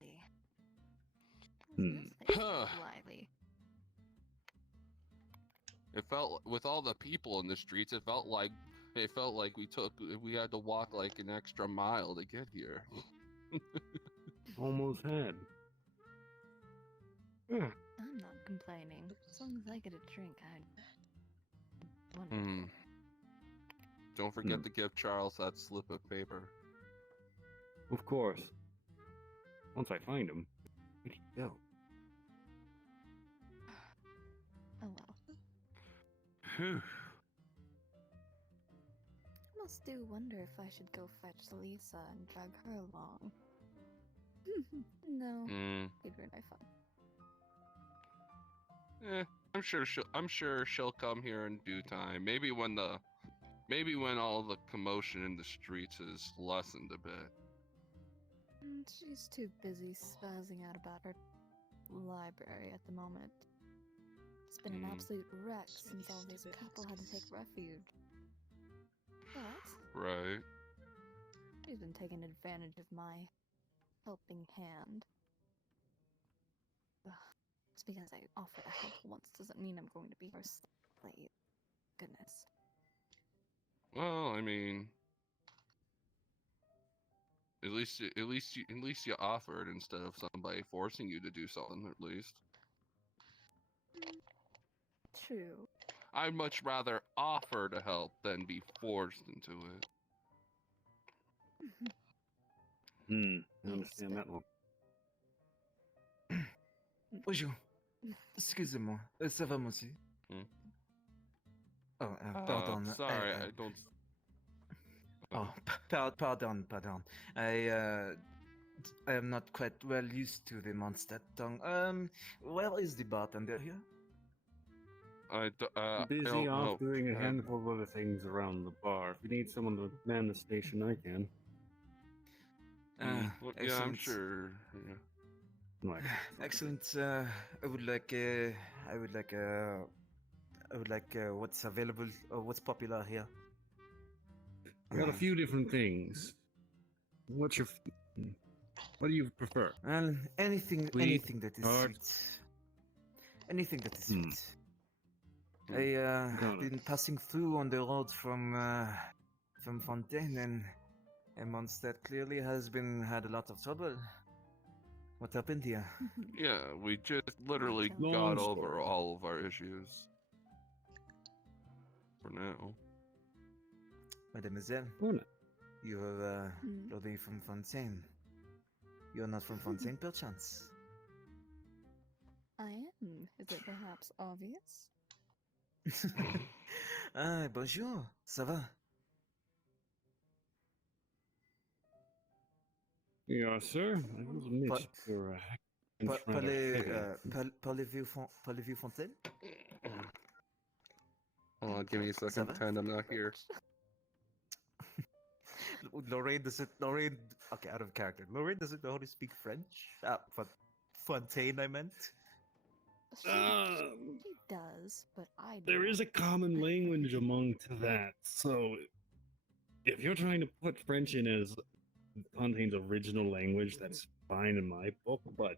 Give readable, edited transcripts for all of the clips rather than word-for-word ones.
reality. Hmm. Lively. It felt, with all the people in the streets, it felt like we had to walk like an extra mile to get here. Almost had. Yeah. I'm not complaining. As long as I get a drink, I'd wonderful. Don't forget to give Charles that slip of paper. Of course. Once I find him, where'd he go? Oh well. Phew. I almost do wonder if I should go fetch Lisa and drag her along. No, it'd ruin my fun. I'm sure she'll come here in due time. Maybe when all the commotion in the streets is lessened a bit. She's too busy spazzing out about her library at the moment. It's been an absolute wreck since all these people had to take refuge. But Right. she's been taking advantage of my helping hand. Ugh. Just because I offer to help once doesn't mean I'm going to be her slave. Goodness. Well, I mean, at least you offered instead of somebody forcing you to do something. At least. True. I'd much rather offer to help than be forced into it. I understand that one. Bonjour. Excusez-moi. Ça va, monsieur? Oh, pardon. Sorry, I don't. Oh, pardon. I am not quite well used to the Mondstadt tongue. Where is the bartender here? Busy I don't off know. doing a handful of other things around the bar. If you need someone to man the station, I can. Well, yeah, I'm sure. Yeah. Like, Excellent. I would like what's available or what's popular here. I got a few different things. What do you prefer? Well, anything Sweet, that is tart. sweet. Anything that is sweet. Got I've it. been passing through on the road from Fontaine, and Mondstadt clearly has had a lot of trouble. What happened here? Yeah, we just literally Long got story. over all of our issues. For now. Mademoiselle, Oh, no. you're probably from Fontaine. You're not from Fontaine, perchance? I am. Is it perhaps obvious? Ah, bonjour. Ça va? Yeah, sir. I was Mitch. Parlez-vous Fontaine? Oh, give me a second. Ça va? Pretend I'm not here. Lorraine, okay, out of character. Lorraine doesn't know how to speak French. Fontaine, I meant. She does, but I do There is a common language among to that. So, if you're trying to put French in as Fontaine's original language, that's fine in my book. But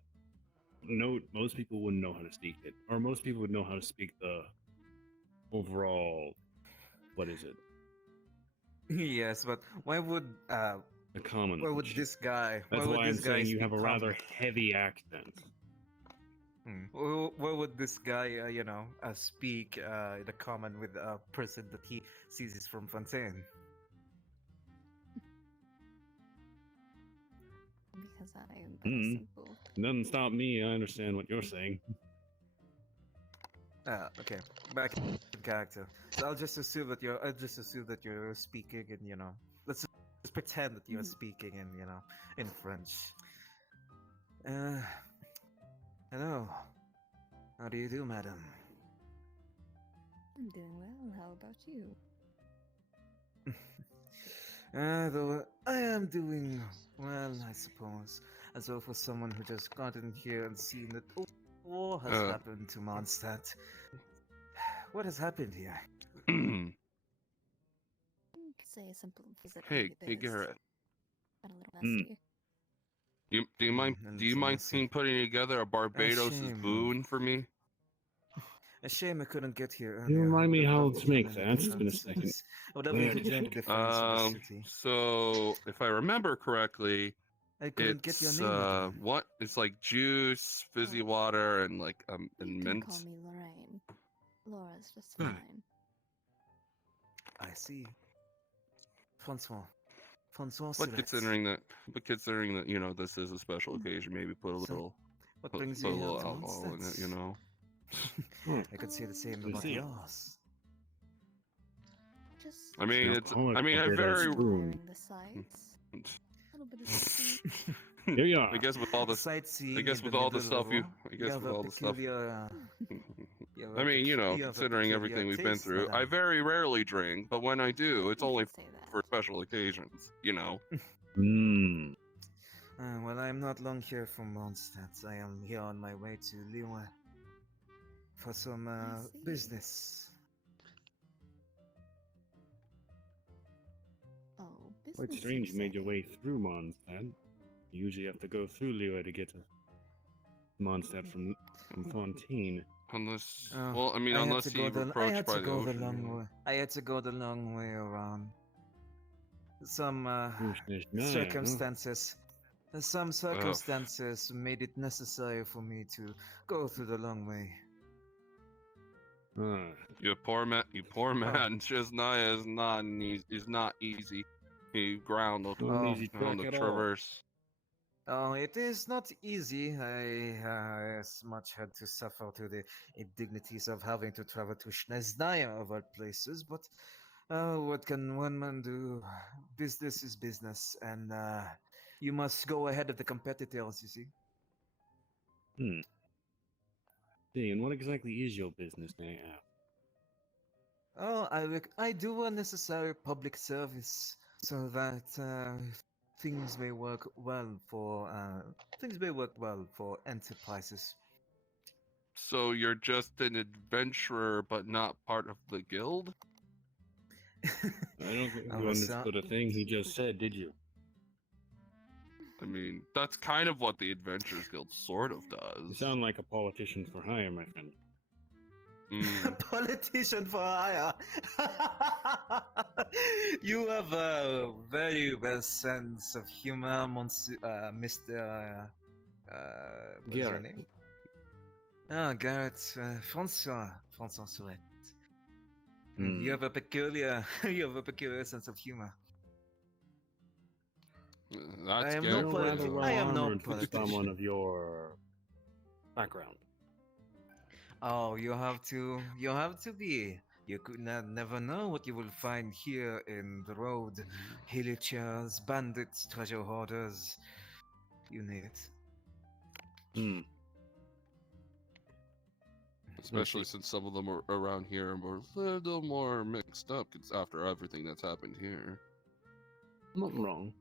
note, most people wouldn't know how to speak it, or most people would know how to speak the overall. What is it? Yes, but why would The common. why would language. this guy? That's why would why this I'm guy saying you speak have a common? rather heavy accent. Why would this guy, speak the common with a person that he sees is from Fontaine? because I am very simple. Doesn't stop me. I understand what you're saying. Okay, back in character. So I'll just assume that you're speaking, and let's just pretend that you're speaking in French. Hello. How do you do, madam? I'm doing well. How about you? Though I am doing well, I suppose. As well for someone who just got in here and seen that war has happened to Mondstadt. What has happened here? You could say a simple visit. Hey, Garrett. Got a little messy. Do you mind Nonetheless, putting together a Barbados' shame. boon for me? A shame I couldn't get here Can you earlier. remind me Would have how loved to to make join that? the It's been a defense second. force. I would have loved to join the defense for the city. So if I remember correctly, I couldn't get your it's name again. what? It's like juice, fizzy water, and like You and can mint. call me Lorraine. Laura's just Hmm. fine. I see. Francois. Francois But Surette. considering that, you know this is a special occasion, maybe put a So, little What put, brings put you a here little to alcohol in it, you Mondstadt? know. I could say the same You about see. yours. Just I mean, it's. Alcoholic I mean, I Barbados very. spoon. admiring the sights. A little bit of deceit. Here you are. I guess with all this. Sightseeing I guess in with the all the middle stuff of you. war, I guess have with a all the stuff. peculiar. I mean, you know, you have a considering peculiar everything we've been taste, through, I madame. very rarely drink, but when I do, it's You only can say that. for special occasions, you know. Mmm. Well, I'm not long here from Mondstadt. I am here on my way to Lyon for some I see. business. Oh, Quite business. strange you made your say. way through Mondstadt. You usually have to go through Liyue to get to Mondstadt from Fontaine. Unless, Oh, well, I mean, I had unless to you go the I approach had by to the go the ocean. long you know. way. I had to go the long way around. Some circumstances. Some circumstances made it necessary for me to go through the long way. Ah, You poor man. Chesnaya is not easy. He ground not on an Oh. easy the track at all. traverse. Oh, it is not easy. I as much had to suffer to the indignities of having to travel to Snezhnaya of all places, but what can one man do? Business is business, and you must go ahead of the competitors, you see. Hmm. See, and what exactly is your business, may I ask? Oh, I do a necessary public service so that things may work well for enterprises. So you're just an adventurer, but not part of the guild. I don't think Oh, you so- understood a thing he just said, did you? I mean, that's kind of what the Adventurers Guild sort of You does. sound like a politician for hire, my friend. Mm. Politician for hire. You have a very well sense of humor, Mr. What's your Garrett. name? Ah, Garrett, Francois Surette. Hmm. You have a peculiar, you have a peculiar sense of humor. That's I am You're no good. politi- rather well I am no armored for politician. someone of your background. Oh, you have to be. You could never know what you will find here in the road. Hillagers, bandits, treasure hoarders, you name it. Hmm. Especially see. since some of them are around here and were a little more mixed up after everything that's happened here. Not wrong.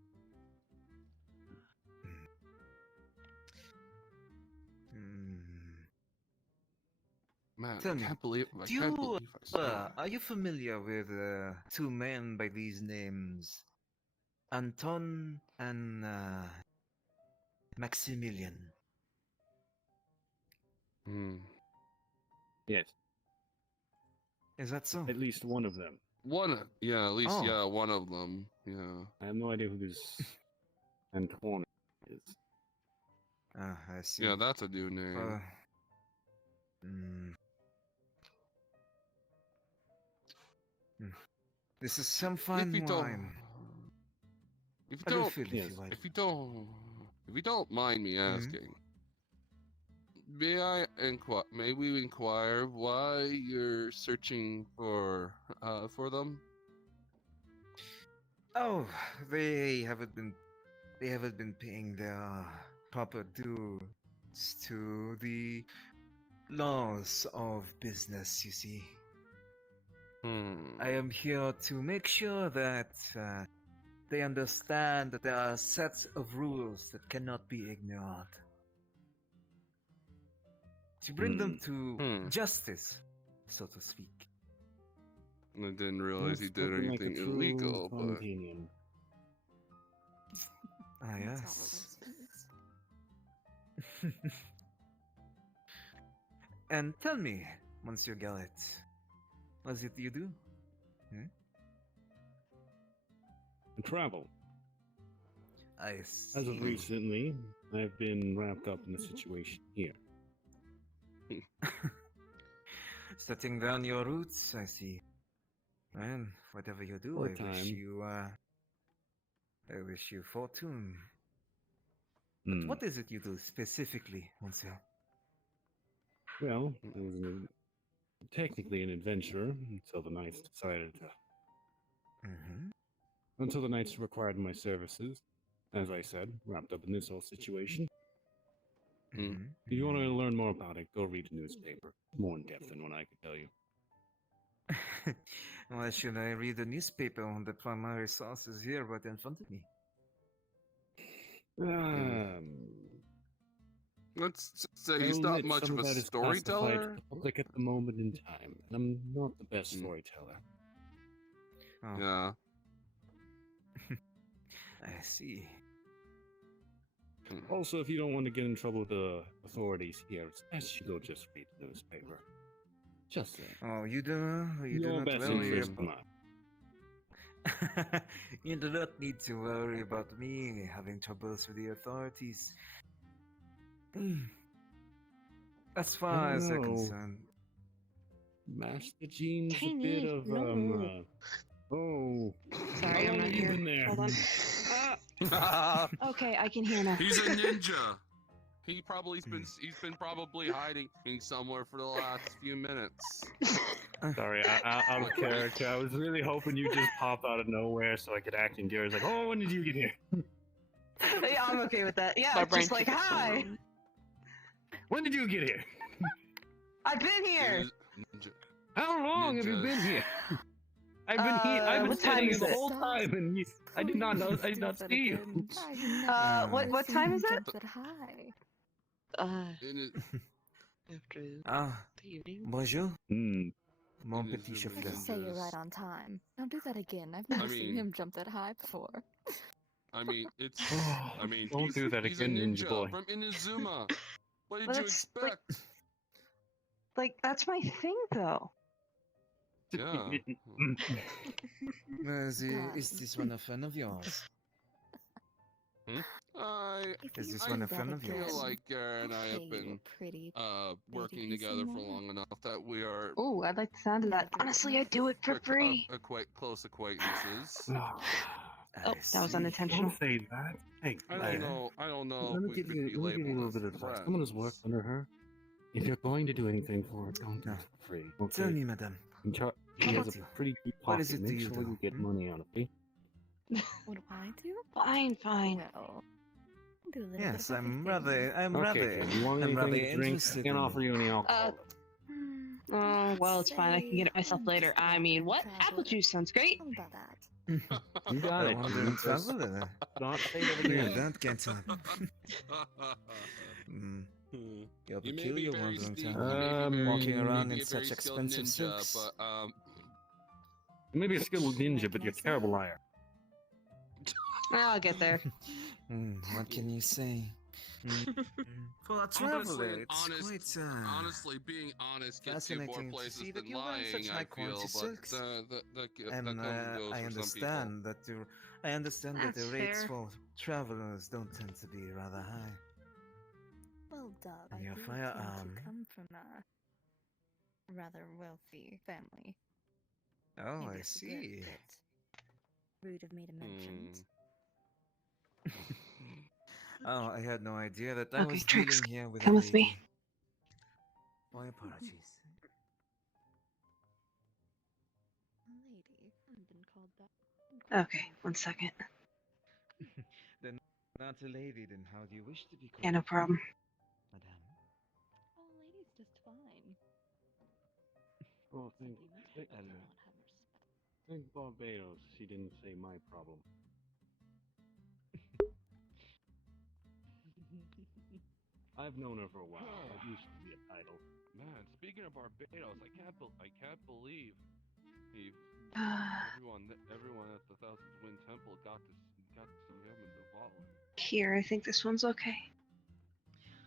Hmm. Man, Tell I me, can't believe Do you, I saw that. are you familiar with two men by these names? Anton and Maximilian. Hmm. Yes, Is that so? at least one of them. Yeah, at least Oh. one of them. Yeah. I have no idea who this Antoine is. Ah, I see. Yeah, that's a new name. Hmm. This is some fine if you don't, wine. if you I will don't, fill if yes. you like. if you don't mind me asking, may we inquire why you're searching for them? Oh, they haven't been paying their proper dues to the laws of business, you see. I am here to make sure that they understand that there are sets of rules that cannot be ignored. To bring them to justice, so to speak. I didn't realize he Not did spoken like a anything true illegal, but Fontanian. Ah, That's all yes. of those things. And tell me, Monsieur Gallet, what is it you do? Travel. I see. As of recently, I've been wrapped up in the situation here. Setting down your roots, I see. And whatever you do, For I wish time. you, I wish you fortune. But Hmm. what is it you do specifically, Monsieur? Well, it was technically an adventure until the knights decided to. Mm-hmm. Until the knights required my services. As I said, wrapped up in this whole situation. Mm-hmm. If you want to learn more about it, go read the newspaper. More in depth than what I could tell you. Why should I read the newspaper when the primary source is here right in front of me? Let's just say I'll he's not admit much some of a that is classified to storyteller. the public at the moment in time, and I'm not the best Hmm. storyteller. Oh, Yeah. I see. Also, if you don't want to get in trouble with the authorities here, it's best you go just read the newspaper. Just saying. Oh, you do Your not best worry interest about. in mine. You do not need to worry about me having troubles with the authorities. As far as they're know. concerned. Master Gene's a Tiny, bit of no. oh. Sorry, How I'm long not have you here. been there? Hold on. Okay, I can hear now. He's a ninja. He's been probably hiding somewhere for the last few minutes. Sorry, out of character. I was really hoping you'd just pop out of nowhere so I could act in Gary's like, oh, when did you get here? Yeah, I'm okay with that. Yeah, My it's just brain like, hi, When did you get here? I've been here. Ninja. How long have you Ninjas. been here? I've been here. I've been what time standing here is the it? whole time, and I did not know. I did not see you. What time is it? Said hi. In it- After Ah, the evening. bonjour, Hmm. mon It is petit a chauffeur. Just say you're right on time. Now do that again. I've never seen mean- him jump that high before. I mean, it's. Oh, I mean, don't he's, do that he's again, a Ninja Boy. from Inazuma. What did Well, you that's, like- expect? Like, that's my thing, though. Yeah. Is this one a friend of yours? If Is you this do one a that friend of I feel yours? like Garen and I Hey, have you been pretty. working piece of together for mine. long enough that we are Oh, I'd like the sound of that. Honestly, I'd do it for free. close acquaintances. Oh, that was see. unintentional. Don't say that. Hey, I hey, don't know let if me we give could you, be let me give you a little labeled bit as of advice. friends. Someone who's worked under her. If you're going to do anything for her, don't do No. it for free. Tell Okay? me, madame. She has a about you? pretty deep What pocket. is it Make do you sure do? you get Hmm? money out of it. What do I do? Fine, fine. Well, I do a little Yes, bit of I'm everything. Okay, kid, you want I'm anything rather to drink? I interested can't in offer you any alcohol. Oh, well, it's fine. I can get it myself I'm later. just I wondering, mean, what? traveler. Apple juice sounds great. How about that? You got I it. wonder You in just travel. not say that Yeah, again. that can't happen. You're You may be peculiar very wandering steep, town. you may be very- Walking you may around be in a very such skilled expensive ninja, silks. but Maybe a skilled ninja, but you're a terrible liar. I'll get there. What can you say? For a Honestly, traveler, and it's quite honestly, being honest gets you more fascinating to places see that than you wear such lying. high I feel, quality but silks. that comes And and goes I for some people. understand that the That's rates fair. for travelers don't tend to be rather high. Well, Doug, And I your do firearm. think you come from a rather wealthy family. Oh, Maybe I it's a bit- see. bit rude of me to mention. Oh, I had no idea that I Okay, was Trix, dealing here with come a with me. lady. My apologies. Lady, I've been called that. Okay, one second. Then not a lady, then how do you wish to be called? Yeah, no problem. Madame. Oh, lady's just fine. Well, Simply think, much not have respect. think Barbados. She didn't say my problem. I've known her for a while. That used to be a title. Man, speaking of Barbados, I can't believe he, everyone at the Thousand Wind Temple got to see him in the vault. Here, I think this one's okay.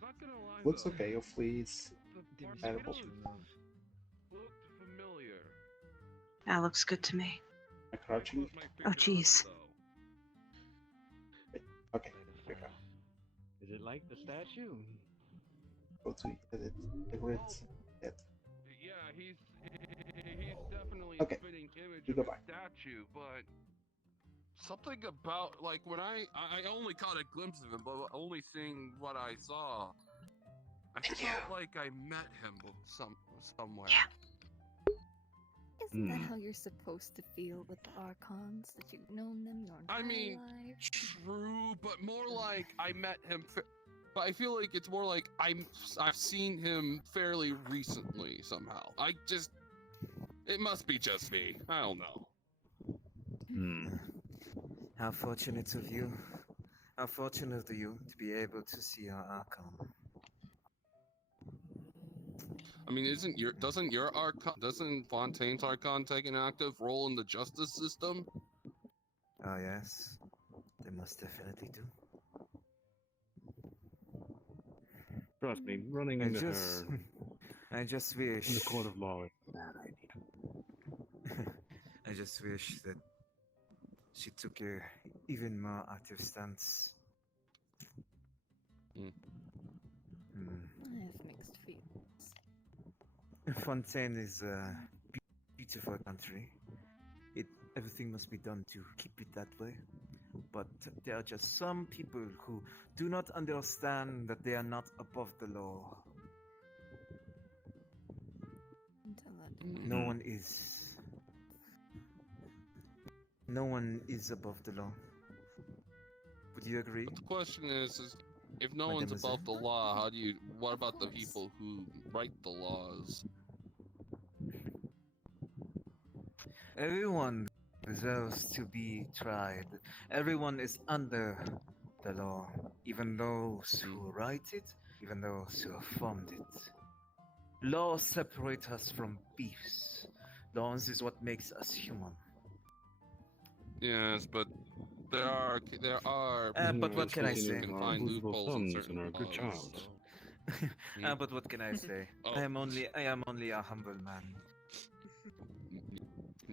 Not gonna Looks okay. Hopefully it's edible. Looked familiar. That looks good to me. Am I crouching? Oh, jeez. Okay, here we go. Is it like the statue? Go to edit. Favorites. Edit. Yeah, he's definitely Okay, a fitting image you of go a back. statue, but something about like when I only caught a glimpse of him, but only seeing what I saw, I felt like I met him somewhere. Isn't that how you're supposed to feel with the Archons? That you've known them your entire I mean, life? true, but more like I met him. But I feel like it's more like I've seen him fairly recently somehow. It must be just me. I don't know. How fortunate of you. How fortunate of you to be able to see our Archon. I mean, doesn't Fontaine's Archon take an active role in the justice system? Oh yes, they most definitely do. Trust me, running into her I just in wish. the court of law is a bad idea. I just wish that she took a even more active stance. Hmm. I have mixed feelings. Fontaine is a beautiful country. Everything must be done to keep it that way. But there are just some people who do not understand that they are not above the law. Until that No one is. No one is above the law. Would you agree? But the question is if no one's Mademoiselle? above the law, what about the people who write the laws? Everyone deserves to be tried. Everyone is under the law, even those who write it, even those who have formed it. Laws separate us from beasts. Laws is what makes us human. Yes, but there are But what can I say? You can find loopholes in certain and are a good laws, child. so- But what can I say? Oh. I am only a humble man.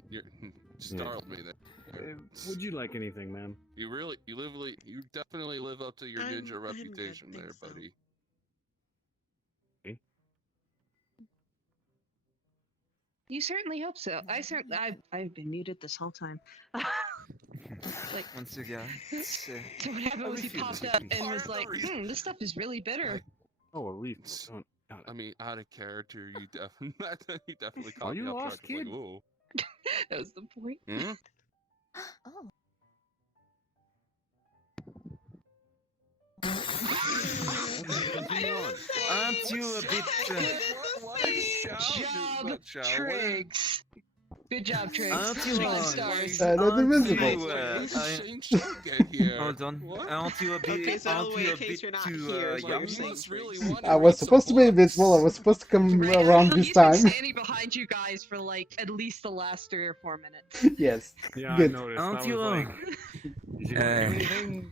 You startled me there. Would you like anything, ma'am? You definitely live up to your ninja I'm reputation good, there, thanks, though. buddy. You certainly hope so. I've been muted this whole time. Like, Once again, so what happened was he popped up and was like, this stuff is really bitter. Oh, a reef. Don't. I mean, out of character, you definitely Are caught me you off lost, guard. kid? Like, whoa. That was the point. Hmm? Oh. Continue on. aren't you a bit? Good job, Triggs. Good job, Triggs. Aren't you 5 on? stars. Not Aren't invisible. you, Hold on. What? Aren't you a bit? Okay, so aren't wait, you in a case bit you're not too here, so young? you're You saying must really Triggs. want to I read was some supposed to be invisible. I books. was supposed to come Right, around he's this been time. standing behind you guys for like at least the last 3 or 4 minutes. Yes. Yeah, Good. I noticed. Aren't I you was a- like, did you like anything?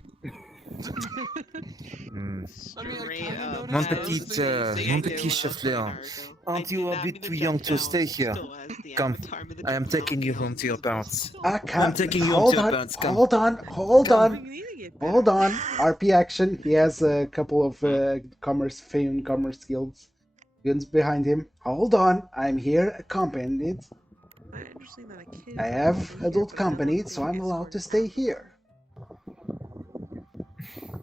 I mean, I Straight kinda up. noticed Mon that As petit, those they things. say mon I did petit when I was chef-lieu. playing Naruto. Aren't I you did a that bit in the too young to Jack stay Down, here? still as the Come, avatar with the I am Jack taking Down you feels home to your invisible parents. still. I I'm can't. taking you home Hold to your on. parents. Come. Hold on. Hold Come. on. We need to get Hold better. on. RP action. He has a couple of famed commerce guilds behind him. Hold on. I'm here accompanied. I understand that a kid I might have stay here, adult but I don't company, think so I'm allowed to escorted stay out. here.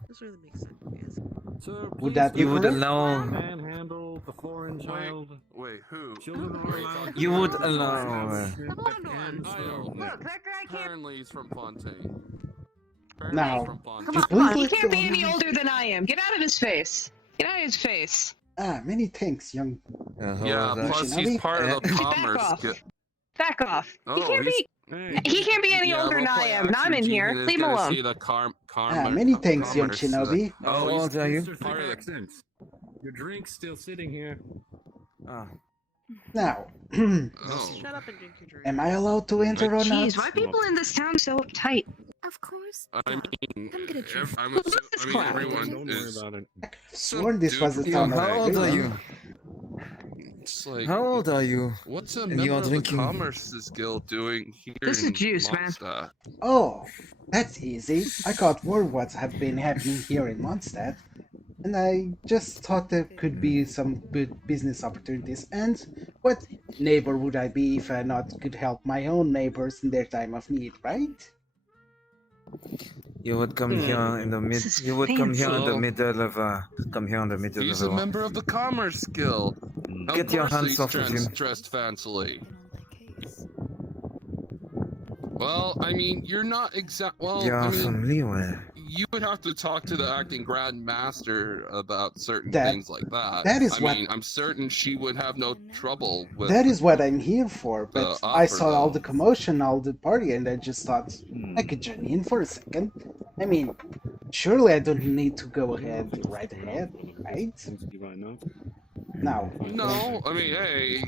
This really makes sense. Yes. Sir, Would that be You would correct? allow. manhandle the foreign child. Wait, who? Children are allowed. You to would have allow, friendship Hold on, and I so- don't. Look, that guy can't. Apparently he's from Fontaine. Now, He's from Fontaine. Come Just on, he please can't be don't any ask. older than I am. Get out of his face. Get out of his face. Many thanks, young. Yeah, plus he's Shinobi? part of the Back commerce. off. Back off. Oh, he can't be. Hey, He can't be any Yeah, older than I Roleplay am, and I'm in Action here. Genius is Leave him gonna alone. see the Many thanks, young commerce, Shinobi. How Oh, he's old are you? Mr. part Thick of the- accents. Your drink's still sitting here. Ah, Now, oh. Shut up and drink your drink. am I allowed to enter or not? Jeez, why are people in this town so uptight? Of Of course. I duh. mean, Come get a drink. everyone Don't worry is. about it. Sworn this was the Dude, town of how old are you? It's like, How old are you? what's a And you member are of the drinking- Commerce Guild doing here This is in juice, man. Mondstadt? Oh, that's easy. I got word what have been happening here in Mondstadt, and I just thought there could be some good business opportunities. And what neighbor would I be if I not could help my own neighbors in their time of need, right? You would come here in the mid. This is You would come here in the fancy. middle of Come here in the middle He's of a member of the Commerce Guild. Of Get your course hands he's off of him. dressed fancily. Been on my case. Well, I mean, you're not exact. Well, You're I mean, from leeway. you would have to talk to the acting Grand Master about certain That- things like that. that is I what- mean, I'm certain she would have no trouble with. That is what I'm here for, but The I offer, saw all though. the commotion, all the party, and I just thought I could join in for a second. I mean, surely I don't need to go ahead right ahead, right? Seems to be right now. Now, No, I mean, hey.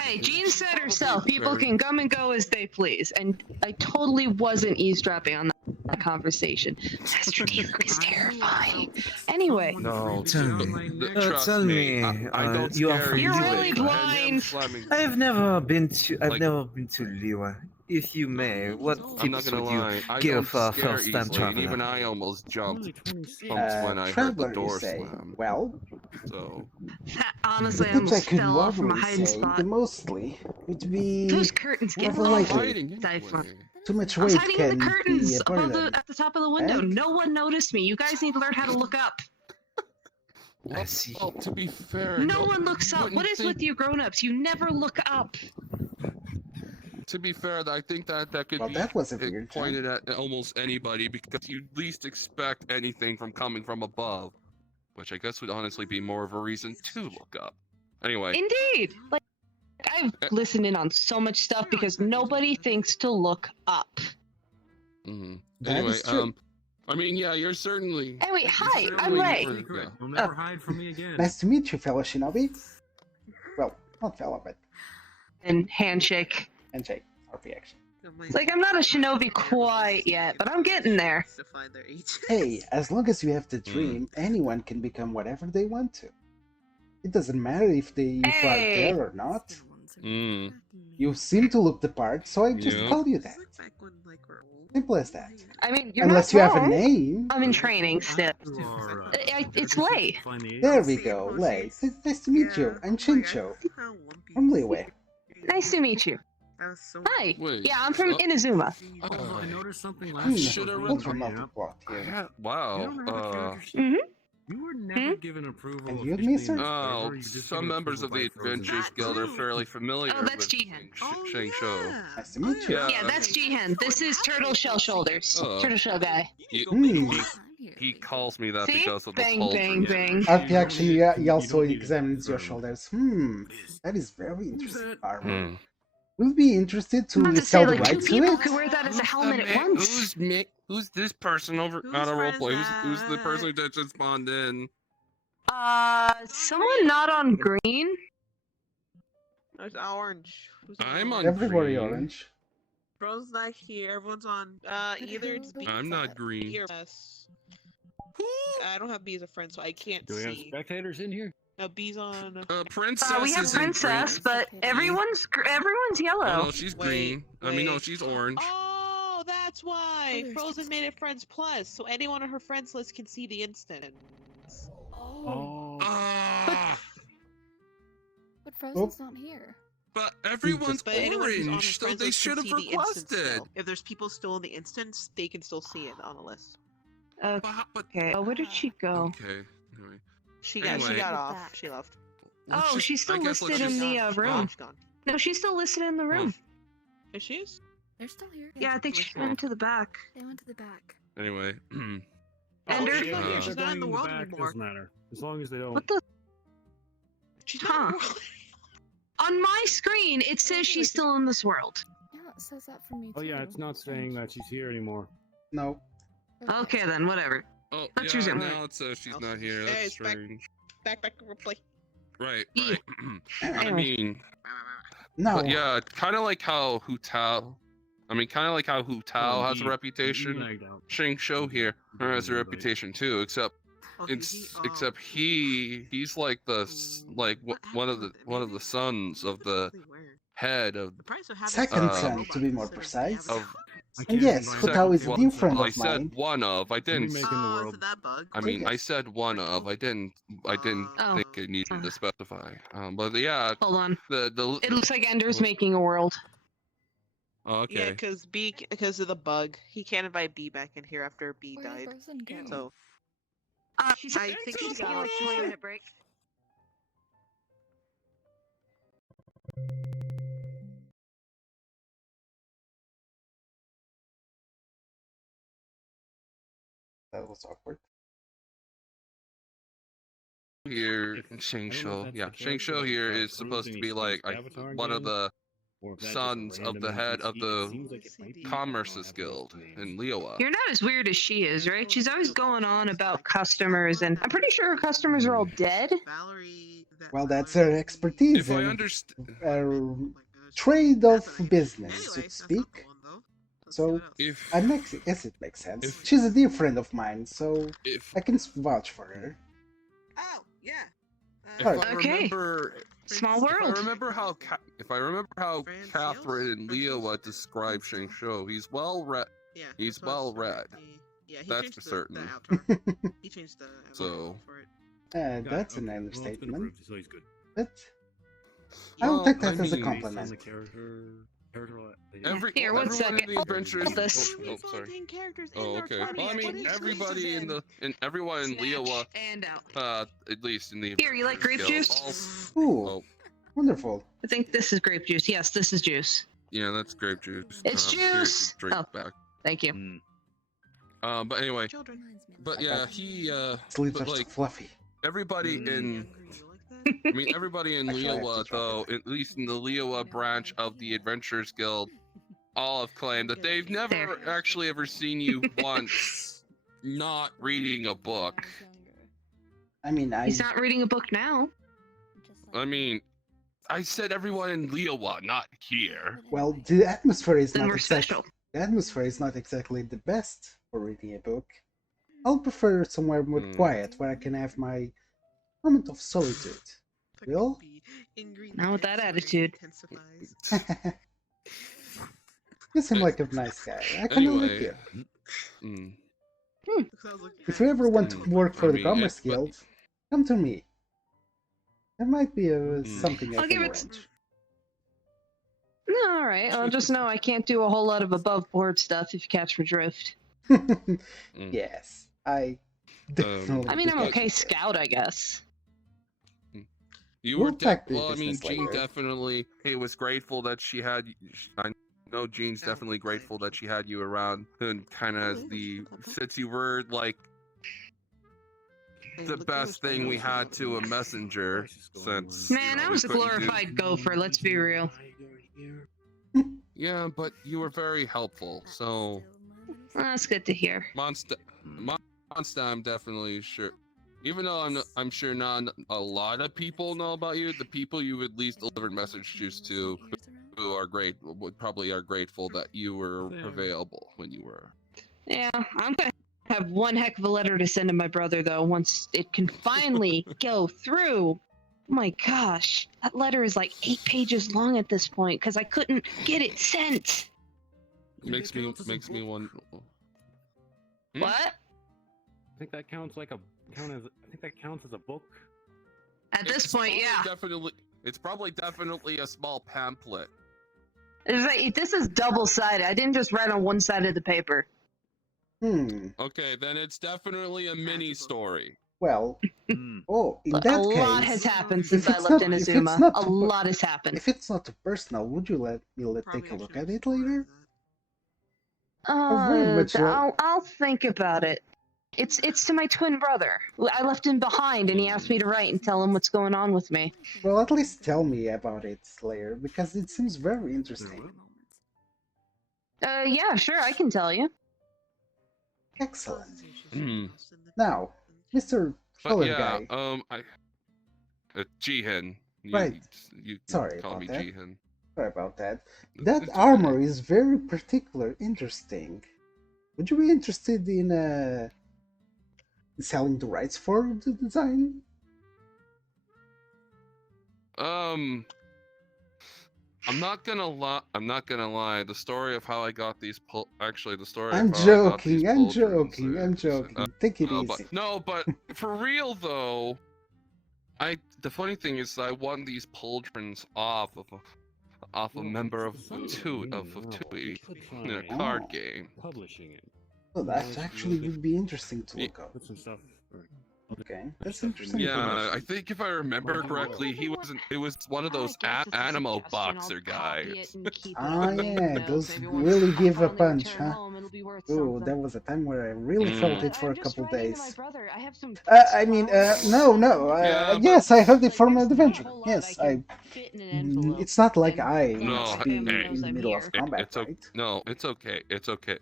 Hey, Jean said herself, Probably people very- can come and go as they please, and I totally wasn't eavesdropping on that conversation. Master Teyvat is terrifying. Anyway, No, tell me. Trust Tell me. I don't you are scare from You're easily. really leeway. blind. I've never been to. I've Like- never been to Liwa. If you may, what I'm not tips gonna would you lie. I give don't for a scare first-time easily, and even traveler? I almost jumped Only 26. when I heard the traveler, you door say? slam. Well, So Honestly, I the tips I almost could fell off from a normally hiding say, spot. the mostly, would be Those curtains get More we're than not awful. likely. hiding Stifling. anyway. too much I was weight hiding in can the be curtains a above burden. at the top of the window. Right? No one noticed me. You guys need to learn how to look up. Well, see. well, to be fair, No one looks up. wouldn't What is think- with you grown-ups? You never look up. To be fair, I think that could Well, be that was a weird time. pointed at almost anybody because you least expect anything from coming from above, which I guess would honestly be more of a reason to look up. Anyway, Indeed. Like I've listened in on so much stuff because nobody thinks to look up. mhm. That anyway, is true. I mean, yeah, you're certainly. Anyway, you're hi, I'm certainly Ray. for- yeah. You'll never hide from me again. Nice to meet you, fellow shinobi. Well, not fellow, but And handshake. handshake, RP action. It's like I'm not a shinobi quite yet, but I'm getting there. To find their age. Hey, as long as you have the dream, anyone can become whatever they want to. It doesn't matter if they are Hey! there or not. Mm. You seem to look the part, so I just Yeah. told you that. It's like back when like we're old. Simple as that. I mean, you're Unless not you have a wrong. name. I'm in training still. You are, It's Lei. find the There agent. we go, Lei. Nice to meet you. I'm Shincho. From Leeway. Nice to meet you. Hi. Wait. Yeah, I'm from oh, Inazuma. Oh, I noticed something last Hmm, time. Should have ultra read- multi-plot I here. had- You wow. don't have a character sheet? Mhm. You were never given approval. And of you, officially mister? in Oh, favor, you just some given members of approval the by Frozen. Adventures Guild are fairly familiar Oh, that's with Jihan. Shang Show. Nice to meet you. Yeah. Yeah, that's Jihan. This is Turtle Shell Shoulders. Oh. Turtle Shell guy. He calls me that See? because of the Bang, pulse. bang, bang. RP action, he You also don't need it examines your for- shoulders. That is very interesting that? armor. Hmm. We'll be interested I'm to about to say, sell the like, two rights to people it. could wear that as a helmet at once. Who's this person over Whose out of friend roleplay? is Who's the that? person that just spawned in? Someone not on green? There's orange. Who's I'm on Everybody green. orange. Bro's not here. Everyone's on. Either it's B I'm not green. or S. I don't have B as a friend, so I can't Do we have see. spectators in here? No, B's on. Princess We have is in Princess, green. but everyone's Oh, yellow. no, she's Wait, green. I mean, no, wait. she's orange. Oh, that's why there's Frozen just- made it Friends Plus, so anyone on her friends list can see the instant. Oh. Ah, But Frozen's not here. but everyone's But anyone who's on her orange, so friends they list can should have see the instant requested. still. If there's people still in the instance, they can still see it on the list. But Okay. Oh, where did she go? okay. Anyway. She Anyway. got Back. off. She left. Let's Oh, just- she's still I guess let's listed in just- the She's room. gone, she's gone. No, she's still listed in the room. There she is. They're still here. Yeah, I think she went to the back. They went to the back. Anyway. And Oh, her- she's not here. Uh, She's not in the world anymore. Doesn't matter. As long as they don't. What the? She's not in the Huh. world. On my screen, it says she's still in this world. Yeah, it says that for me too. Oh yeah, it's not saying that she's here anymore. No. Okay, then, whatever. Oh, Let's yeah, resume. now it says she's not here. Hey, That's it's back. strange. Back to replay. Right, Yeah. right. I Anyway. mean, No. but yeah, kind of like how Hu Tao I mean, kind of like how Hu Tao has a reputation. lagged out. Sheng Shou here has a Right. reputation too, except Okay, except he's like one of the sons of the head of The price of having Second Uh, son, to be more precise. of I And can't yes, find Hotel it. is a well, dear friend I of said mine. one of. I didn't. Remake in the Oh, world. is that bug? I mean, I Yes. said one of. I didn't Oh. think it needed to specify. But yeah, Hold on. the It looks like Ender's What? making a world. oh, Yeah, okay. because of the bug, he can't invite B back in here after B Where did died. Frozen go? So She's I think she's she's got like gone. 20-minute break. That was awkward. Here If- in Sheng I don't know if Shou, that's yeah, the Sheng character Shou that here got is supposed to approved in be his like Avatar one of game, the or if that's just a sons of the random head of NPC. the It seems like it might be Commerce's Apple's Guild name. in Liyue. You're not as weird as she is, right? She's always going on about customers, and I'm pretty sure her customers are all dead. Valerie. Well, that's her If expertise I in understand, trade of business, so to speak. So, if yes, it makes sense. If- She's a dear friend of mine, so if I can vouch for her. Oh yeah. if Alright. I Okay. remember Small If I world. remember how Francis? Catherine and Liyue Francis? described Sheng Shou, he's well read. Yeah. He's that's what I was well saying. read. Yeah, he That's changed for the certain. avatar. He changed the avatar So- for it. That's an Okay, well, it's been understatement. approved, so he's good. But I will Well, take that I as a mean, compliment. Based on the character Here, one everyone second. in the adventures. Hold this. Oh, sorry. Characters in Oh, their okay. 20s. Well, I mean, What is everybody in reason? everyone in Liyue, And out. at least in the Here, you like grape Guild, juice? Ooh, Oh, wonderful. I think this is grape juice. Yes, this is juice. yeah, that's grape juice. It's Here's your juice! drink Oh. back. Thank you. Mm. But anyway, Children. but yeah, he Sleeves but are so like fluffy. everybody in. Younger, you like that? I mean, everybody in Actually, I have to Liyue, try though, that. at least in the Liyue branch of the Adventurers Guild, all have claimed that they've never There. actually ever seen you once not reading a book. I mean, He's not reading a book now. I mean, I said everyone in Liyue, not here. well, the atmosphere is Then not we're exactly special. the atmosphere is not exactly the best for reading a book. I'll prefer somewhere more Hmm. quiet where I can have my moment of solitude. Will? Not with that attitude. You seem like a nice guy. I kind of like Anyway. you. Mm. If you ever want to work for I the mean, Commerce but- Guild, come to me. There might be Hmm. something I I'll can give it- arrange. All right. I'll just know I can't do a whole lot of above board stuff if you catch my drift. Yes, I definitely. I mean, I'm do okay get scout, I guess. You We'll were talk to well. I mean, business Jean later. definitely. He was grateful that she had. I know Jean's definitely grateful that she had you around, and kind of as the since you were like the best thing we had to a messenger since. Man, I we was a couldn't do- glorified gopher. Let's be real. Yeah, but you were very helpful. So Well, that's good to hear. Monster, I'm definitely sure. Even though I'm sure not a lot of people know about you, the people you at least delivered messages to, who are great, would probably are grateful that you were available when you were. Yeah, I'm gonna have one heck of a letter to send to my brother though. Once it can finally go through. Oh my gosh, that letter is like 8 pages long at this point because I couldn't get it sent. Makes me wonder. Hmm? What? I think that counts like I think that counts as a book. At this It's point, probably yeah. Definitely, it's probably definitely a small pamphlet. It's like, this is double-sided. I didn't just write on one side of the paper. Okay, then it's definitely a mini story. Well, Hmm. oh, in A that lot case, has happened if since I it's left not- if it's Inazuma. not A too lot has happened. if it's not too personal, would you let me take a look at it later? very much I'll think about it. It's to my twin brother. I left him behind, and he asked me to write and tell him what's going on with me. Well, at least tell me about it later, because it seems very interesting. Yeah, sure, I can tell you. Excellent. Hmm. Now, Mr. But Color yeah, Guy, Jihen. Right. You can Sorry call about me that. Jihen. Sorry about that. That armor is very particular, interesting. Would you be interested in selling the rights for the design? I'm not gonna lie. I'm not gonna lie. The story of how I got these actually, the story I'm of how I got these joking, I'm joking, I'm pauldrons joking. Take it but easy. no, but for real though, the funny thing is I won these pauldrons off a member of Fatui in a card Oh. game. Publishing it. Well, that actually would be interesting to look up. Put some stuff. Okay, that's interesting. Yeah, I think if I remember Well, correctly, he wasn't. It was one of those I guess it's a Animo suggestion. boxer I'll copy guys. it and keep it Ah, on me, yeah, you know, those maybe once really I give a finally punch, return huh? home, it'll be worth Oh, something. there was a time where I really Mm. felt it But for I'm a just couple writing to my days. brother. I have some I mean, flowers no, and no. Yeah, but- Yes, I heard it like, from there's the not a adventure. whole lot Yes, I can fit in an envelope. It's not like and I No, must my be family hey, knows in the I'm middle here. of combat, it's okay. right? No, it's okay. It's okay.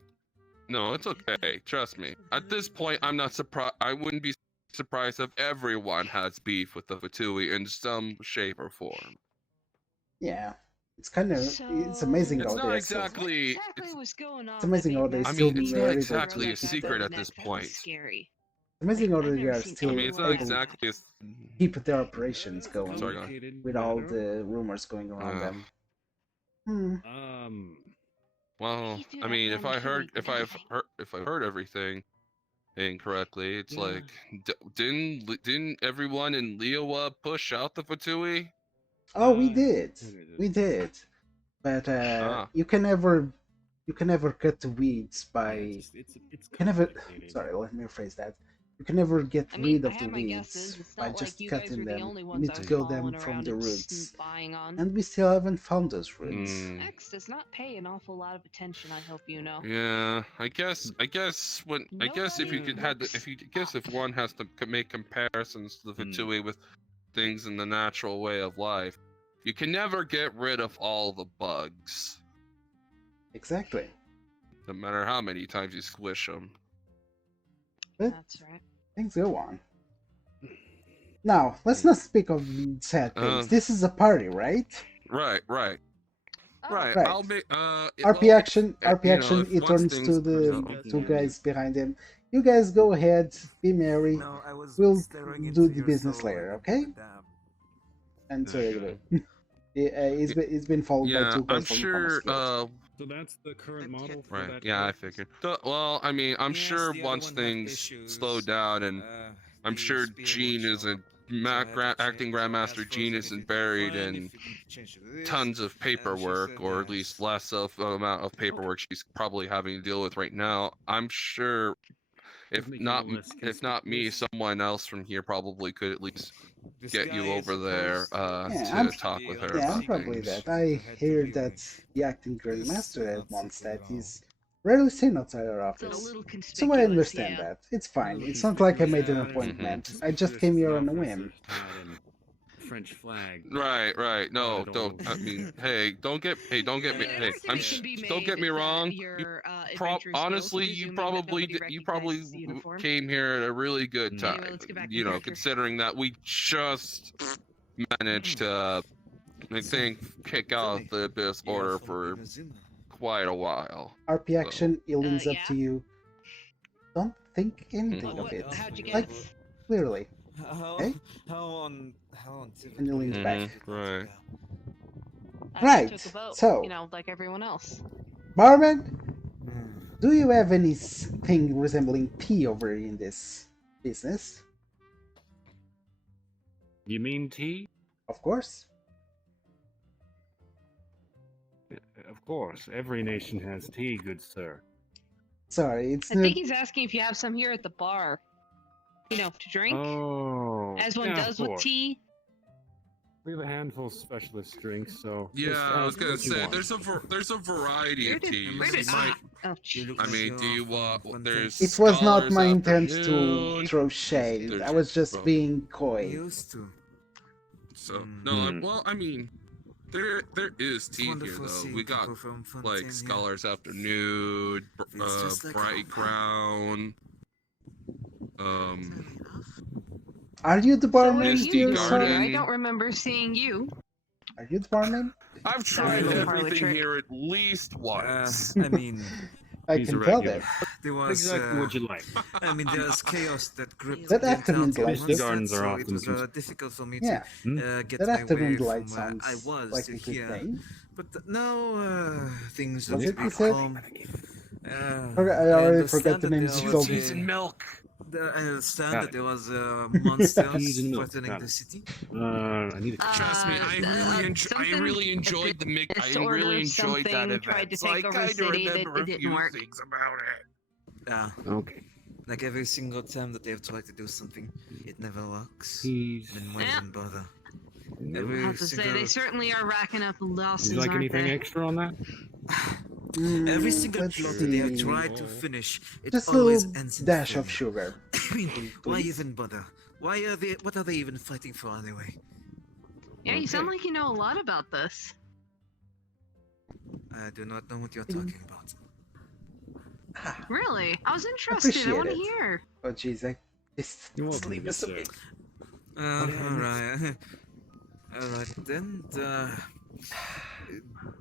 No, it's okay. Trust me. At this point, I'm not surprised. I wouldn't be surprised if everyone has beef with the Fatui in some shape or form. Yeah, it's kind of it's amazing It's how not they're still. exactly. Exactly what's going on. It's amazing how they I still mean, it's are not able. exactly a to keep secret their- at this That was point. scary. Amazing how I've they never are seen still I mean, it's not anyone able exactly. to keep their operations Sorry, going go on. Complicated with all matter. the rumors going around Yeah. them. Hmm. Well, Please do I not mean, if normally I kill heard, me. if I heard everything incorrectly, it's Yeah. like, didn't everyone in Liowa push out the Fatui? Oh, we Uh, did. what is it? We did. But Ah. you can never cut the weeds by. It's You can never. complicated. Sorry, let me rephrase that. You can never get I mean, rid I of the had my weeds guesses. It's by not just like you guys cutting were the them. only You ones need I to was kill them following from around the and roots. spying on. And we still haven't found those roots. X does not pay an awful lot of attention. I hope you know. Yeah, I guess when I guess if you Nobody could had to, if you guess if one has to make comparisons to the Fatui with things in the natural way of life, you can never get rid of all the bugs, Exactly. no matter how many times you squish them. But That's right. things go on. Now, let's not speak of sad things. This is a party, right? Right. Oh, Right. Right. I'll make RP well, action, if, RP you know, action. if He once turns things to the goes two guys behind him. You guys go ahead, be merry. No, I was We'll staring do into the your business soul later, like okay? a dab. And so Okay. it's been followed by yeah, two guys I'm from sure. Commerce So that's the current model for Right. that. Yeah, I character? figured. Well, I mean, I'm Yes, sure the other once one had things issues. slow down, and I'm The sure spear Gene was is a shot. So I had to acting change. I grandmaster. asked Gene Frozen isn't if it buried fine, in if you could change to this. tons of And she paperwork, said or at least yes. less of amount of paperwork she's probably having to deal with right now. I'm sure, if Make it a not little less if not me, conspicuous. someone else from here probably could at least This get guy you is over there supposed Yeah, to I'm- talk with her Yeah, I'm about probably things. that. I hear that the acting grandmaster at Mondstadt is rarely seen outside our it's a office. little conspicuous. So I understand yeah. that. It's fine. Little It's not like I made an conspicuous, appointment. Mhm. I just came here on a whim. French flag. Right. No, Not at don't. all. I mean, hey, don't get me. Yeah, Hey, an argument can be don't get made me that wrong. your, Prob- adventure skills, honestly, you presuming that probably nobody you probably recognizes the uniform. came here at a really good Anyway, time. let's get back to You know, character. considering that we just managed to, I think, kick out the Abyss Order for quite a while. RP action, he leans up yeah? to you. Don't think anything of What, it. how'd you Like, guess? clearly. How Okay. on And he leans back. Right. I Right, took a boat, so- you know, like everyone else. Barman, do you have anything resembling tea over in this business? You mean tea? Of course. Of course, every nation has tea, good sir. Sorry, it's I not. think he's asking if you have some here at the bar. You know, to drink, Oh, as one yeah, does of with course. tea. We have a handful of specialist drinks, so Yeah, just I was ask gonna what you say want. there's a variety of teas. You might- Oh, jeez. I mean, do you want? There's. It was not Scholars my intent to Afternoon. throw shade. I There's- was just well, being coy. Used to. So no, Hmm. well, I mean, there is It's tea here wonderful though. seeing We got people from Fontaine like here. Scholars Afternoon, Feels just like Bright home. Crown, um, Are you the So what barman do Misty you here, do sir? here? I Garden. don't remember seeing you. Are you dwarming? I've tried little parlor everything trick. here at least once. I mean, I He's can a tell regular. that. there What was. exactly would you like? I mean, there's chaos that gripped That the afternoon entire delight. town Misty once, gardens are so it often was cons- difficult for me Yeah, to get that my afternoon way delight from where I sounds was like to a good here. thing. But now things Was look it to you be said? calm. I I already forgot understand the that name there you Two told was me. teas and milk. I understand Got that it. there was Teas monsters and milk, threatening got the it. city. I need a Trust me, I really, I really enjoyed the mix. I disorder, really enjoyed that something event. tried to So I take over the kind of city, but remember it a didn't few work. things about it. Yeah, Okay. like every single time that they've tried to do something, it never works. He's. Then why Yeah. even bother? I Every have to say, they single, certainly are racking up losses, Would you like aren't anything they? extra on that? every single Let's plot that they have see. tried to finish, it Just a always little ends in dash of failure. sugar. I mean, why Please? even bother? Why are they? What are they even fighting for anyway? Yeah, you sound like you know a lot about this. I do not know what you're talking about. Really? I was interested. I want to Appreciate it. hear. Oh jeez, this You're welcome, sleep is sir. so big. Alright. Alright then.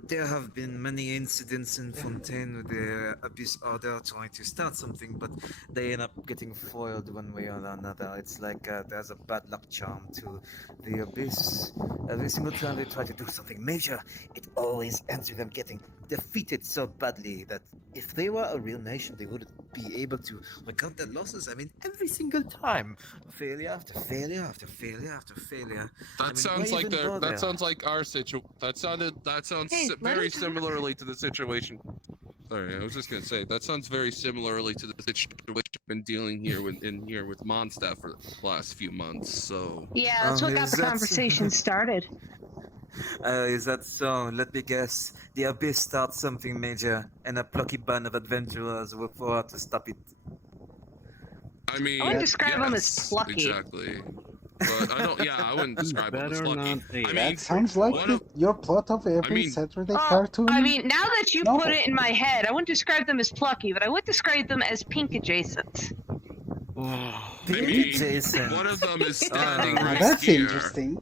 There have been many incidents in Fontaine with the Abyss Order trying to start something, but they end up getting foiled one way or another. It's like there's a bad luck charm to the Abyss. Every single time they try to do something major, it always ends with them getting defeated so badly that if they were a real nation, they wouldn't be able to recount their losses. I mean, every single time, failure after failure after failure after failure. That I mean, sounds why like even their. bother? That sounds like our situation. That sounds Hey, let very him talk. similarly to the situation. Sorry, I was just gonna say that sounds very similarly to the situation we've been dealing here with Mondstadt for the last few months. So Yeah, that's what got Is the that- conversation started. Is that so? Let me guess. The Abyss starts something major, and a plucky band of adventurers work forward to stop it. I mean, I would describe them as yes, plucky. Exactly. But I don't. Yeah, I wouldn't describe them as Better lucky. not say I that. mean, That sounds like one of- your plot of every mean- Saturday cartoon. I mean, now that you No. put it in my head, I wouldn't describe them as plucky, but I would describe them as pink adjacent. Oh, I Pink mean, adjacent. one of them is standing Ah, Now right that's here. interesting.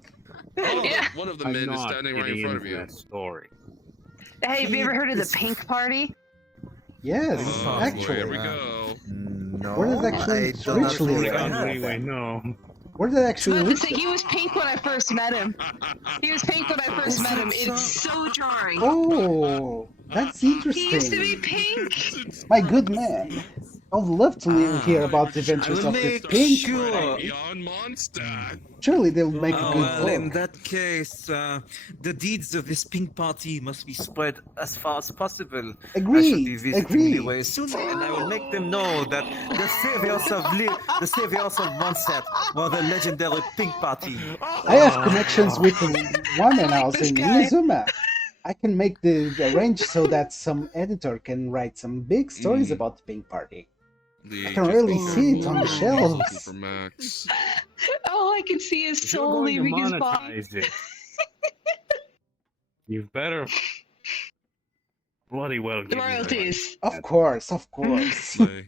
Yeah. One of the I'm men is not standing right in getting front of into you. that story. Hey, have you ever heard of the It's- pink party? Yes, Oh, boy, actually. here we go. No, Where did actually I don't richly think I around have. that? Anyway, no. Where did I was actually about to reach say, he was pink when I first met him. He was pink when I first met him. It's so jarring. Oh, that's He used to be interesting. pink. My good man. I would love to hear about the adventures I will of the make pink sure- party. Beyond Mondstadt. Surely they'll make a Oh, good well, in book. that case, the deeds of this pink party must be spread as far as possible. I shall be Agreed, visiting agreed. Liyue soon, and I will make them know that the saviors of Mondstadt were the legendary pink party. I have connections with one man house this in guy. Inazuma. I can make the arrange so that some editor can write some big stories about the pink party. I can really see it on the shelves. For Max. All I can see is If you're soul going to leaving his body. monetize it, you better bloody well give The me the right. royalties. Of course, of course. Say,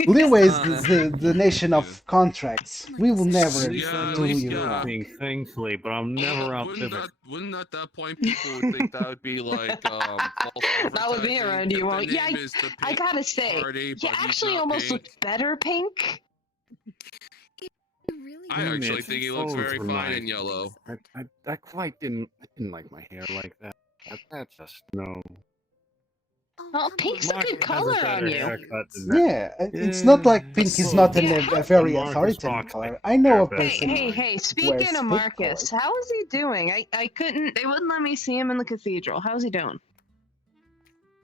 Liyue is the nation of contracts. We will never Yeah, at do least, you yeah. wrong. Thing, thankfully, but I'm never out wouldn't pivot. that point people would think that would be like false Not with me advertising? around, you If the won't. Yeah, name is the I Pink gotta say, Party, he but he's actually not almost pink. looked better pink. I actually think he looks very Clothes were fine nice. in yellow. I quite didn't. I didn't like my hair like that. That's just no. Well, pink's a Mark good has color better on you. haircut than that. Yeah, it's not like pink is not Yeah, a very Marcus authoritative rocks color. my I know a hair Hey, person. hey, hey! Speaking wears of pink Marcus, color. how is he doing? I couldn't. They wouldn't let me see him in the cathedral. How's he doing?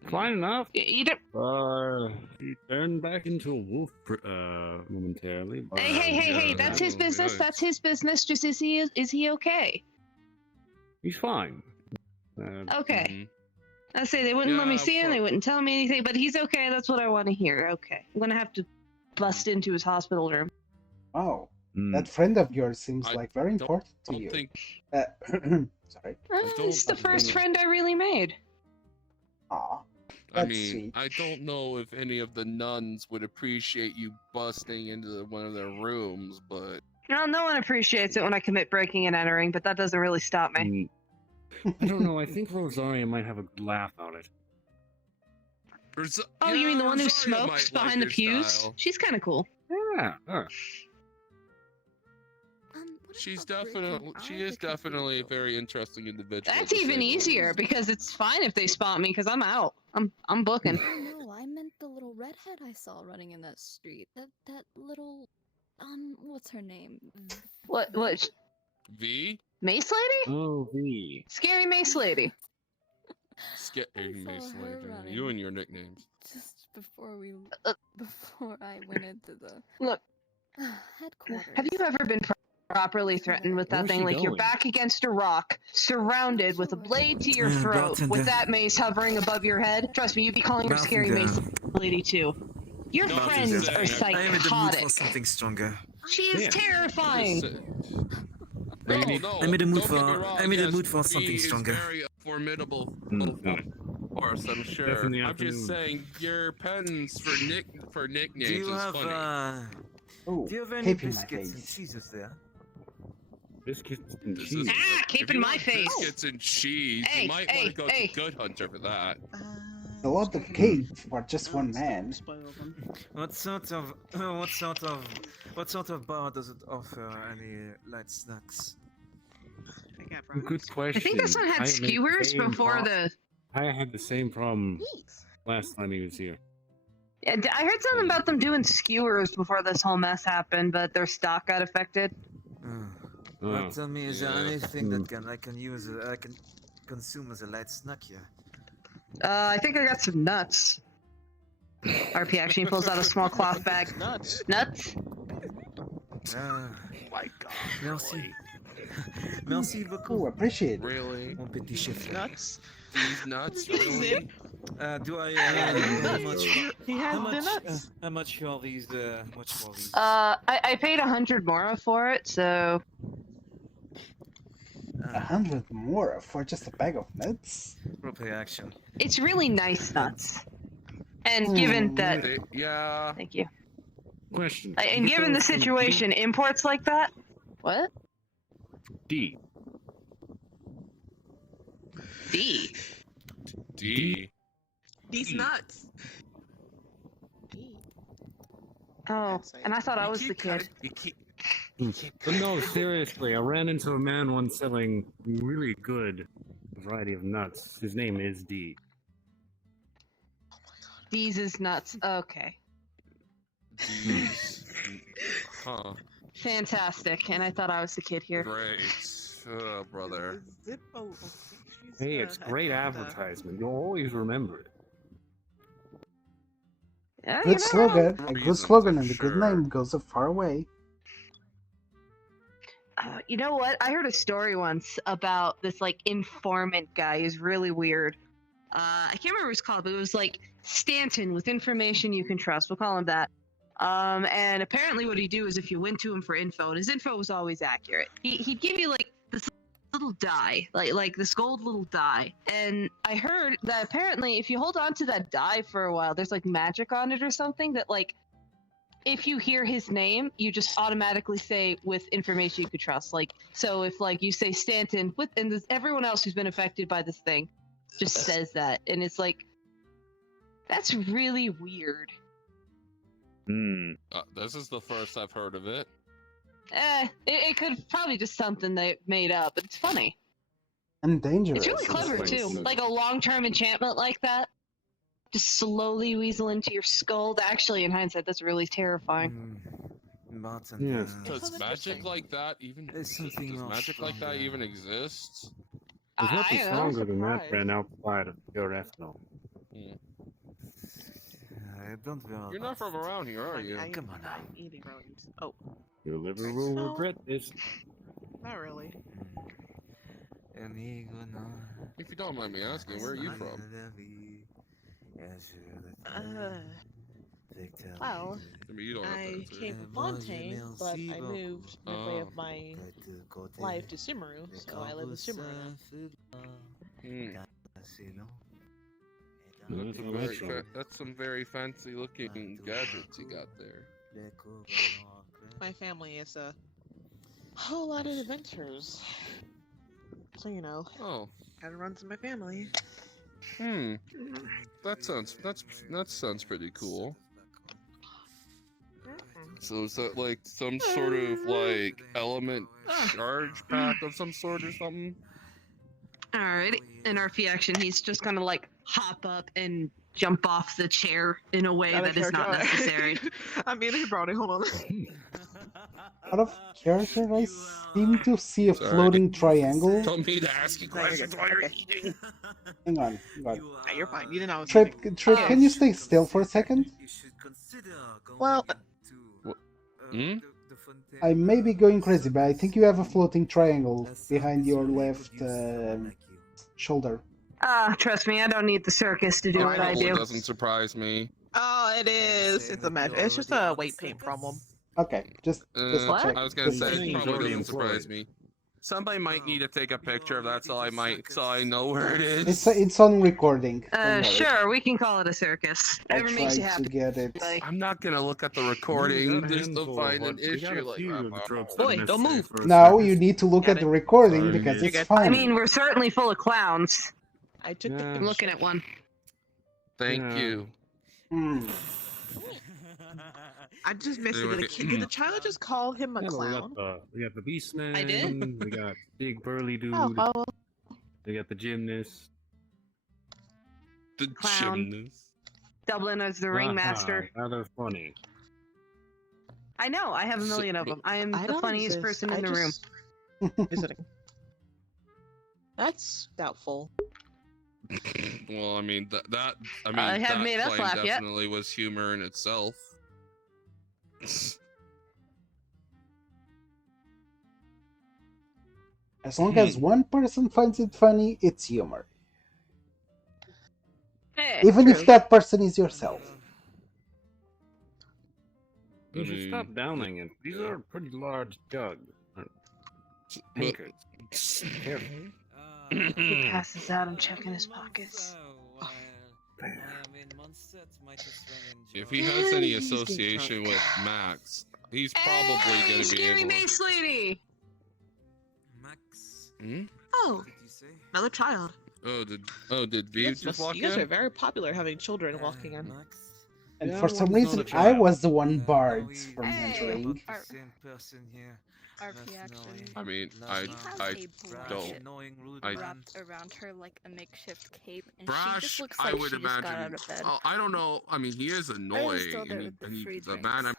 Fine enough. You don't. He turned back into a wolf momentarily. But, Hey! That's his yeah, business. yeah. That's his business. Just is he okay? He's fine. Okay. Mhm. I say they wouldn't let me Yeah, see him. but- They wouldn't tell me anything. But he's okay. That's what I want to hear. Okay. I'm gonna have to bust into his hospital room. Oh, mm, that friend of yours seems I like very important to Don't you. think Sorry. It's the don't- first friend I really made. Aw. I That's mean, sweet. I don't know if any of the nuns would appreciate you busting into one of their rooms, but Well, no one appreciates it when I commit breaking and entering, but that doesn't really stop me. I don't know. I think Rosaria might have a good laugh on it. Oh, you mean the one who Rosaria might smokes like behind the your pews? style. She's kind of cool. Yeah. What She's about definitely breaking she out is of the definitely a cathedral? very interesting individual. That's to say even the easier least. because it's fine if they spot me because I'm out. I'm booking. Oh no, I meant the little redhead I saw running in that street. That little what's her name? What V? Mace lady? Oh, V. Scary mace lady. Scary I saw Mace her Lady. running. You and your nicknames. Just before I went into the Look, headquarters. have you ever been properly threatened with that Where's thing? she Like you're going? back against a rock, surrounded with a blade to your throat, bartender. with that mace hovering above your head? Trust me, you'd be calling her scary mace lady too. Your No, I'm just friends saying, are I- I am in the mood for psychotic. something stronger. She is Yeah. terrifying. No, Maybe- no. I'm in the mood don't get me for- wrong, I'm in the yes, mood for V something is stronger. Very formidable Okay. force, I'm sure. Definitely I'm just afternoon. saying your pens for nicknames Do you is have funny. Oh, do you have any cape in my biscuits and face. cheeses there? Biscuits and This cheese. is- Ah, if cape you in my want face. Biscuits and cheese. Hey, you might hey, want to go hey. to Good Hunter for that. A lot of cape for just one man. What sort of bar does it offer any light snacks? I got brownies. Good question. I think this one had I made the skewers same before pro- the. I had the same problem last time he was here. Yeah, I heard something about them doing skewers before this whole mess happened, but their stock got affected. Well, Oh. tell me, is there Yeah. anything that I can use? I can consume as a light snack here. I think I got some nuts. RP actually pulls out a small cloth bag. Nuts. Nuts? My God. Merci. Merci beaucoup. Oh, appreciate it. Really? Mon petit chef. Nuts. These nuts? He's Really? in. Do I? Nuts. How much? He has How the much? nuts. How much for these? How much for these? I paid 100 more for it, so 100 more for just a bag of nuts? Roleplay action. it's really nice nuts. And given that, Yeah. thank you. Question. And given the situation, imports like that. What? D. D. D. These nuts. Oh, and I thought I was the kid. But no, seriously, I ran into a man once selling really good variety of nuts. His name is D. These is nuts. Okay. D's. Huh. Fantastic. And I thought I was the kid here. Great. Oh, brother. Hey, it's great advertisement. You'll always remember it. Yeah, you Good never slogan. know. A good Reasons, slogan I'm and a good sure. name goes a far away. You know what? I heard a story once about this like informant guy who's really weird. I can't remember what it's called, but it was like Stanton with information you can trust. We'll call him that. And apparently what he'd do is if you went to him for info, and his info was always accurate, he'd give you like this little die, like this gold little die. And I heard that apparently if you hold on to that die for a while, there's like magic on it or something that like if you hear his name, you just automatically say with information you could trust. Like, so if like you say Stanton with, and there's everyone else who's been affected by this thing just says that, and it's like, that's really weird. Hmm. This is the first I've heard of it. It could probably just something they made up, but it's funny. And dangerous. It's really clever like too. so- Like a long-term enchantment like that, just slowly weasel into your skull. Actually, in hindsight, that's really terrifying. Bartender. Yes. Does magic like that even There's something does more magic like that stronger. even exist? There's nothing I am stronger than that surprised. ran outside of pure ethanol. Don't worry. You're not from around here, are you? Come on now. I'm eating rodents. Oh, Your liver will No. regret this. not really. If you don't mind me asking, where are you from? Well, I mean, you don't have to I answer. came from Fontaine, but I moved midway of my life to Simaru, so I live in Simaru now. Hmm. No, that's what I Very saw. that's some very fancy looking gadgets you got there. My family is whole lot of adventures. So, you know, Oh. kind of runs in my family. That sounds pretty cool. So is that like some sort of like element charge pack of some sort or something? Alright, in our fee action, he's just gonna like hop up and jump off the chair in a way that is not necessary. I'm eating brownie, hold on. Out of character, I seem to see a floating triangle. Don't me to ask you questions while you're eating. Hang on. Yeah, you're fine. You didn't know I was Trip, eating. can you stay still for a second? Well, I may be going crazy, but I think you have a floating triangle behind your left shoulder. Trust me, I don't need the circus to do what I do. It doesn't surprise me. oh, it is. It's a magic. It's just a weight paint problem. Okay, just check. I was gonna just say check. it probably doesn't surprise me. Somebody might need to take a picture of that, so I know where it is. It's on recording. Sure, we can call it a circus. I Whatever makes you tried happy. to get it. I'm not gonna look at the recording just to find an issue like that. Boy, don't move. Now you need to look at the recording because it's funny. I mean, we're certainly full of clowns. I took the I'm looking at one. Thank you. I just missed it. Did the child just call him a clown? We got the beast man. I did? We got big burly dude. Oh. We got the gymnast. The Clown. gymnast. Dublin as the ringmaster. Rather funny. I know, I have a million of them. I am the don't funniest exist. person in the room. just- Visiting. That's doubtful. Well, I mean I haven't that made us claim laugh yet. definitely was humor in itself. As long as one person finds it funny, it's humor. Even if that person is yourself. You should stop downing it. These are pretty large jugs. Anchors. Careful. He passes out. I'm checking his pockets. If he has any association with Max, he's probably gonna be Scary able. Mace Lady! Oh, another child. Did V just walk You guys in? are very popular having children walking in. And for some reason, I was the one barred from entering. RP action. I mean, She has I a don't. blanket wrapped around her like a makeshift cape, and she Brash, just looks I like would she just got out imagine. of bed. Oh, I don't know. I mean, he is annoying, still there and, with the free the man I'm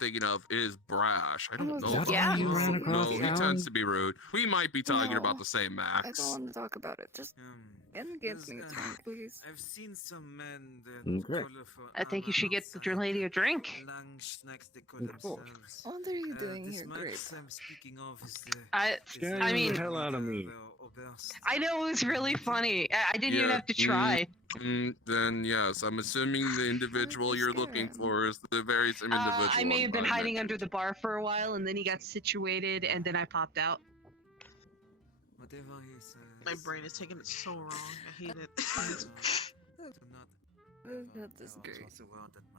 thinking of is brash. I don't Oh, know. yeah. about You ran him. No, across he town? tends to be rude. We might be talking No, about the same I Max. don't want to talk about it. Just get me a drink, please. I've seen some men that Okay. I think you should get the lady a drink. Of course. What are you doing here, Grape? I Scaring mean- the hell out of me. I know it was really funny. I didn't even Yeah, have to try. Then yes, I'm assuming the individual you're looking for is the very same individual. I may have been I'm hiding under the bar for a while, and then he got situated, and then I popped out. My brain is taking it so wrong. I hate it. Not this great.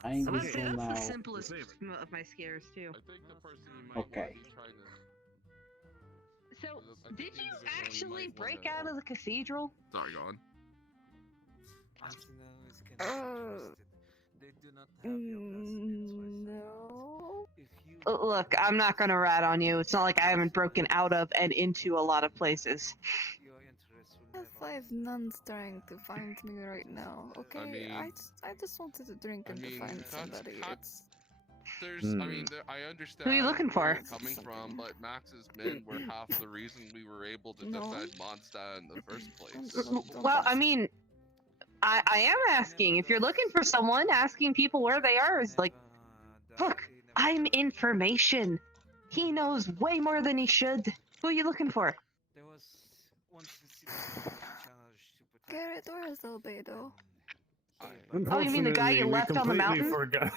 I That's whistle the now. simplest of my scares, too. I think the person you might Okay. want to try to- So, I think did the you individual you actually might break wanna- out of the cathedral? Sorry, go on. No. Look, I'm not gonna rat on you. It's not like I haven't broken out of and into a lot of places. I have 5 nuns trying to find me right now. Okay, mean- I just wanted to drink I and to mean, find that's somebody. hot. It's There's, Hmm. I mean, I understand Who you looking where for? you're coming from, but Max's men were half the reason we were able to No. defend Mondstadt in the first place. Well, I mean, I am asking. If you're looking for someone, asking people where they are is like, look, I'm information. He knows way more than he should. Who are you looking for? Garrett, where is Albedo? Oh, you mean the guy you Unfortunately, we left on the completely mountain? Forgot.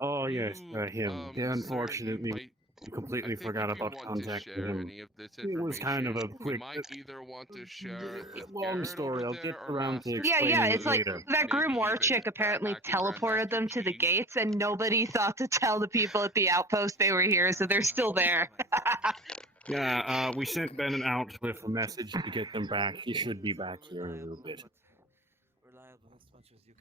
Oh yes, him. Yeah, sir, unfortunately, you might- we completely I think forgot if you about want to contacting share him. any of this It was kind of a information, quick. You might either want to share it with Long Garrett story. over I'll there get or around to Master. Yeah, explaining yeah, it it's like later. that Maybe grimoire even chick apparently back to teleported them to the Grandmaster G. gates, and nobody thought to tell the people at the outpost they were here, so they're still there. Yeah, we sent Bennett out with a message to get them back. He should be back here in a little bit.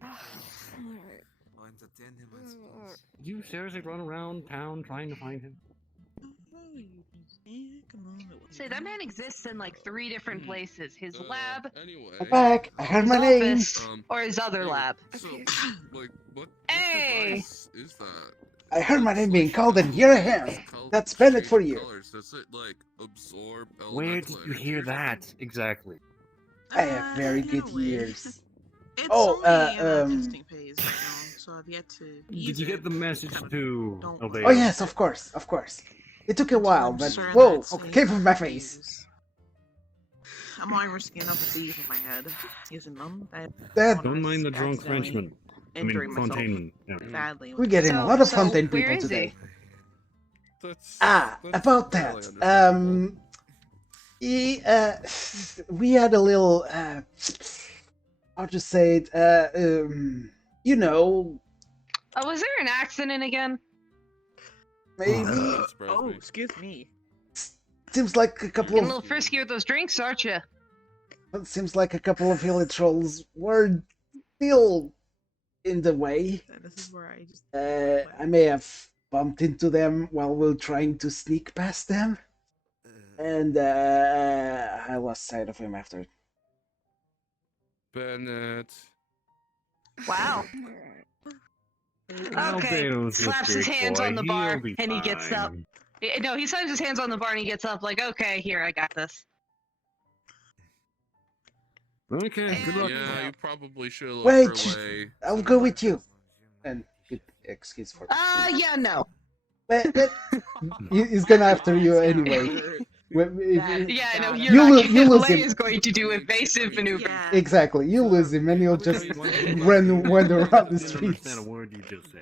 Alright. Or entertain him, I suppose. Did you seriously run around town trying to find him? Come on. Say that man exists in like 3 different places: his lab, Anyway. I'm back. I heard his my name. office, or his other lab. So, like, what Hey! device is that? I heard my It's name being like called, and here I am. it's called That's Bennett for shaded you. Colors. Does it like absorb Where did elemental you energy hear or that something? exactly? I have very in a good way. ears. It's Oh, only in a um, testing phase right now, so I've yet to use Did you get it. the message Kinda to don't obey? Oh yes, of course, of course. It took a until while, I'm but certain whoa, it's okay, safe came from my to face. use. I'm already risking enough with these in my head using them. I That Don't mind the drunk accidentally Frenchman. injuring myself Fontaine. Yeah. badly. we're getting a lot of Fontaine people today. That's About fairly that. understandable. We had a little how to say it, you know, Oh, was there an accident again? maybe Wouldn't surprise Oh, me. excuse me. seems like a couple Getting a of little frisky with those drinks, aren't you? seems like a couple of village trolls were still in the way. This is where I just. I may have bumped into them while we were trying to sneak past them, and I lost sight of him after. Bennett. Wow. Well, Okay. Dano's a Slaps his big hands boy. on the He'll bar, be and he gets up. fine. No, he slams his hands on the bar and he gets up like, okay, here, I got this. Okay, good luck. Yeah, you probably should have Wait, left her lay. I'll go with you. And excuse for. Yeah, no. But he's gonna after you anyway. Yeah, I know, You lose Lay him. is going to do evasive maneuvers. Yeah. Exactly, you lose him, and he'll just run wander around the streets. Understand a word you just said.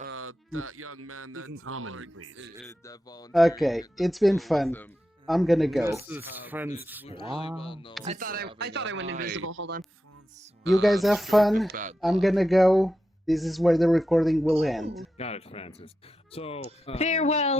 That young man, You can that's comment, all, please. that volunteered Okay, to it's been go with fun. him. I'm gonna go. This is Francois. I thought I went invisible. Hold on. You guys have fun. I'm gonna go. This is where the recording will end. Got it, Francis. So, Farewell.